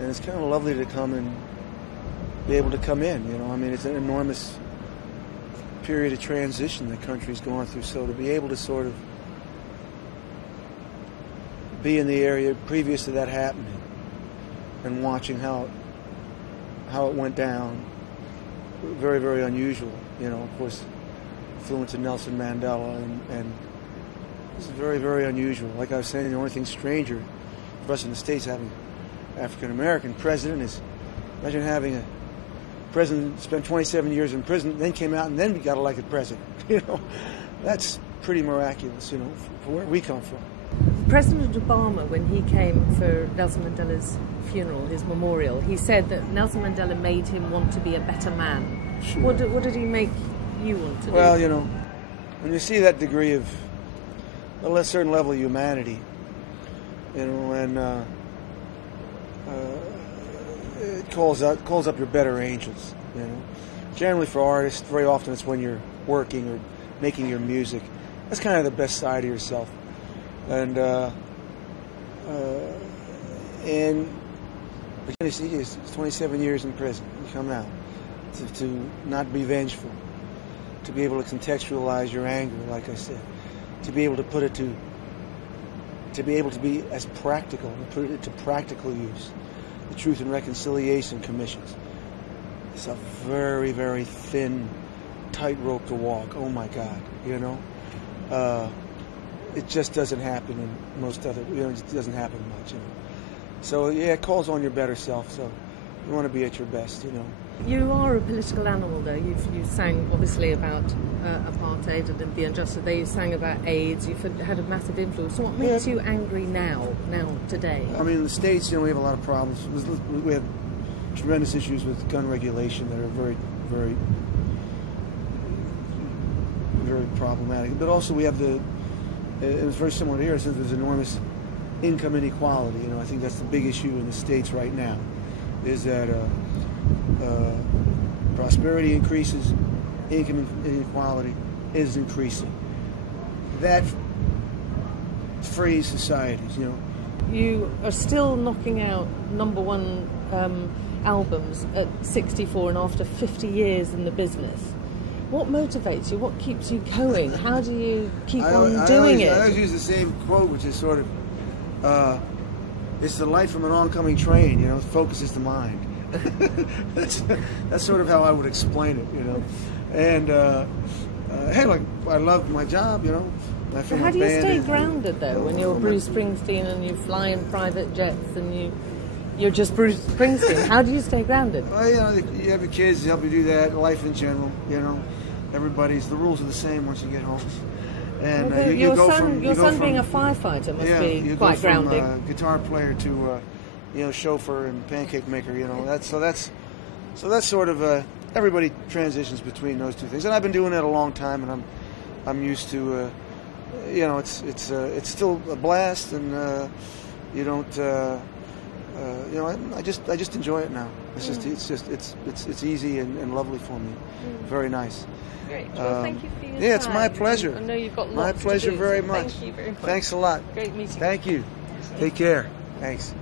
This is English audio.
and it's kind of lovely to come and be able to come in. You know, I mean, it's an enormous period of transition the country's gone through. So to be able to sort of be in the area previous to that happening and watching how it went down, very, very unusual. You know, of course, influence of Nelson Mandela, and it's very, very unusual. Like I was saying, the only thing stranger for us in the States having African-American president is, imagine having a president spent 27 years in prison, then came out and then got elected president. You know, that's pretty miraculous, you know, from where we come from. President Obama, when he came for Nelson Mandela's funeral, his memorial, he said that Nelson Mandela made him want to be a better man. Sure. What did he make you want to do? Well, you know, when you see that degree of a certain level of humanity, you know, and it calls up your better angels, you know. Generally for artists, very often it's when you're working or making your music. That's kind of the best side of yourself. And you see, it's 27 years in prison. You come out to not be vengeful, to be able to contextualize your anger, like I said, to be able to put it to be able to be as practical, and put it to practical use. The Truth and Reconciliation Commissions. It's a very, very thin tightrope to walk. Oh my God, you know. It just doesn't happen in most other, you know, it doesn't happen much, you know. So yeah, it calls on your better self, so you want to be at your best, you know. You are a political animal, though. You sang, obviously, about apartheid and the injustice there. You sang about AIDS. You've had a massive influence. So what makes you angry now, today? I mean, in the States, you know, we have a lot of problems. We have tremendous issues with gun regulation that are very, very, very problematic. But also we have it's very similar here, since there's enormous income inequality. You know, I think that's the big issue in the States right now, is that prosperity increases, income inequality is increasing. That frees societies, you know. You are still knocking out #1 albums at 64 and after 50 years in the business. What motivates you? What keeps you going? How do you keep on doing it? I always use the same quote, which is sort of, it's the light from an oncoming train, you know, focus is the mind. That's sort of how I would explain it, you know. And, hey, like, I love my job, you know. So how do you stay grounded, though, when you're Bruce Springsteen and you fly in private jets and you're just Bruce Springsteen? How do you stay grounded? Well, you know, you have your kids to help you do that, life in general, you know. The rules are the same once you get home. And your son being a firefighter must be quite grounding. You go from guitar player to, you know, chauffeur and pancake maker, you know. That's sort of, everybody transitions between those two things. And I've been doing that a long time, and I'm used to, you know, it's still a blast, and you don't, you know, I just enjoy it now. It's easy and lovely for me. Very nice. Great. Well, thank you for your time. Yeah, it's my pleasure. I know you've got lots My pleasure to do, very so much. Thank you very much. Thanks a lot. Great meeting you. Thank you. Take care. Thanks.